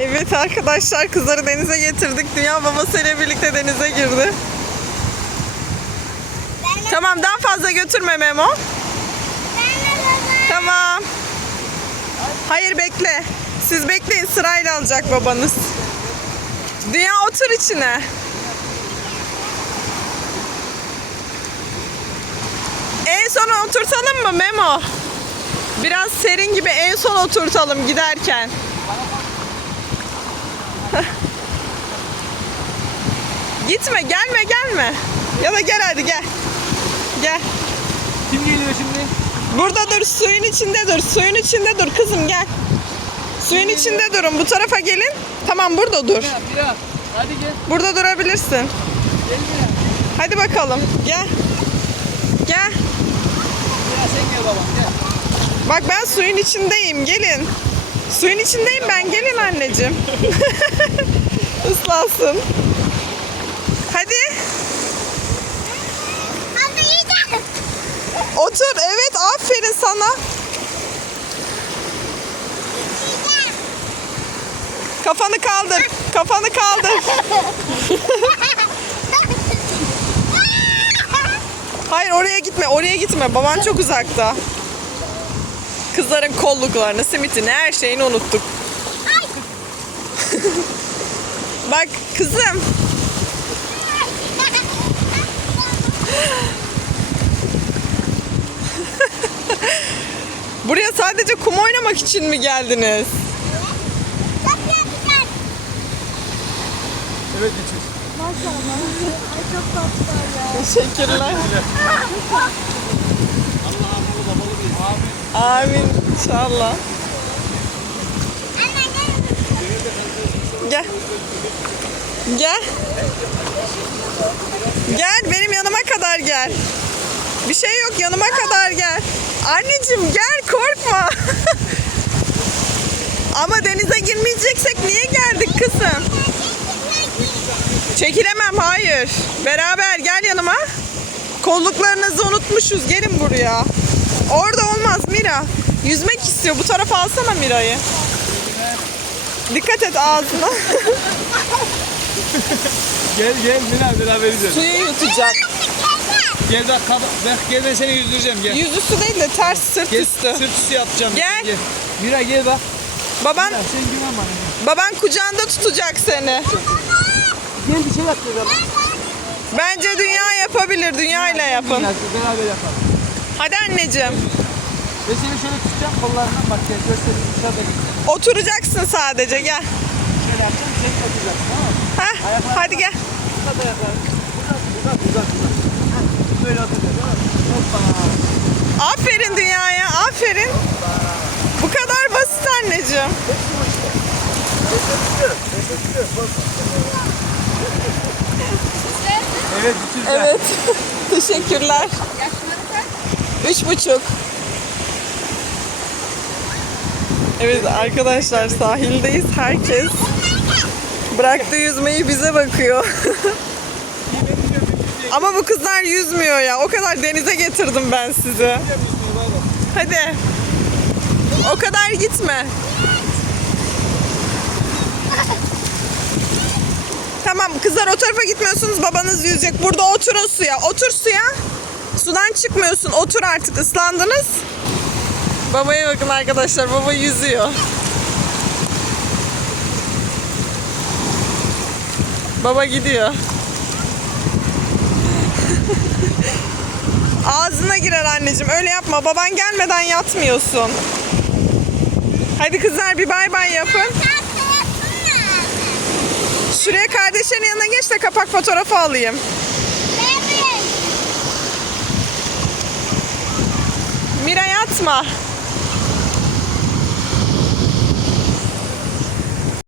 Evet arkadaşlar kızları denize getirdik. Dünya babasıyla birlikte denize girdi. Tamam daha fazla götürme Memo. Tamam. Hayır bekle. Siz bekleyin sırayla alacak babanız. Dünya otur içine. En sona oturtalım mı Memo? Biraz serin gibi en son oturtalım giderken. Gitme gelme gelme. Ya da gel hadi gel. Gel. Kim geliyor şimdi? Burada dur suyun içinde dur. Suyun içinde dur kızım gel. Suyun içinde durun. Bu tarafa gelin. Tamam burada dur. Mira, Mira. Hadi gel. Burada durabilirsin. Gel Mira. Hadi bakalım. Gel. Gel. Mira sen gel babam gel. Bak ben suyun içindeyim. Gelin. Suyun içindeyim ben. Gelin anneciğim. Islansın. Hadi. Otur. Evet aferin sana. Kafanı kaldır. Kafanı kaldır. Hayır oraya gitme. Oraya gitme. Baban çok uzakta. Kızların kolluklarını, simitini, her şeyini unuttuk. Bak kızım. Sadece kum oynamak için mi geldiniz? Evet geçiyoruz. Teşekkürler. Amin inşallah. Gel. Gel. Gel benim yanıma kadar gel. Bir şey yok yanıma kadar gel. Anneciğim gel korkma. Ama denize girmeyeceksek niye geldik kızım? Çekilemem hayır. Beraber gel yanıma. Kolluklarınızı unutmuşuz. Gelin buraya. Orada olmaz Mira. Yüzmek istiyor. Bu tarafa alsana Mira'yı. Dikkat et ağzına. Gel gel Mira beraber yüzelim. Suyu yutacak. Gel bak kaba, bak gel ben seni yüzdüreceğim gel. Yüzüstü değil de ters sırt Gel üstü. sırt üstü yapacağım. Gel. Mira gel bak. Baban Mira sen güven bana. baban kucağında tutacak seni. Gel bir şey yapacağız. Bence dünya yapabilir. Dünya ile yapın. Beraber yapalım. Hadi anneciğim. Ben seni şöyle tutacağım kollarından bak gel göstereyim git. Oturacaksın sadece gel. Şöyle yapacağım sen oturacaksın tamam mı? Heh, hadi gel. Uzat ayaklarını. Uzat uzat uzat uzat. Böyle? Hoppa. Aferin dünyaya. Aferin. Bu kadar basit anneciğim. Evet bitireceğim. Evet. Teşekkürler. Üç buçuk. Evet arkadaşlar sahildeyiz. Herkes bıraktı yüzmeyi bize bakıyor. Ama bu kızlar yüzmüyor ya. O kadar denize getirdim ben sizi. Hadi. O kadar gitme. Tamam kızlar o tarafa gitmiyorsunuz babanız yüzecek. Burada oturun suya. Otur suya. Sudan çıkmıyorsun. Otur artık ıslandınız. Babaya bakın arkadaşlar. Baba yüzüyor. Baba gidiyor. Ağzına girer anneciğim. Öyle yapma. Baban gelmeden yatmıyorsun. Hadi kızlar bir bay bay yapın. Şuraya kardeşlerin yanına geç de kapak fotoğrafı alayım. Mira yatma.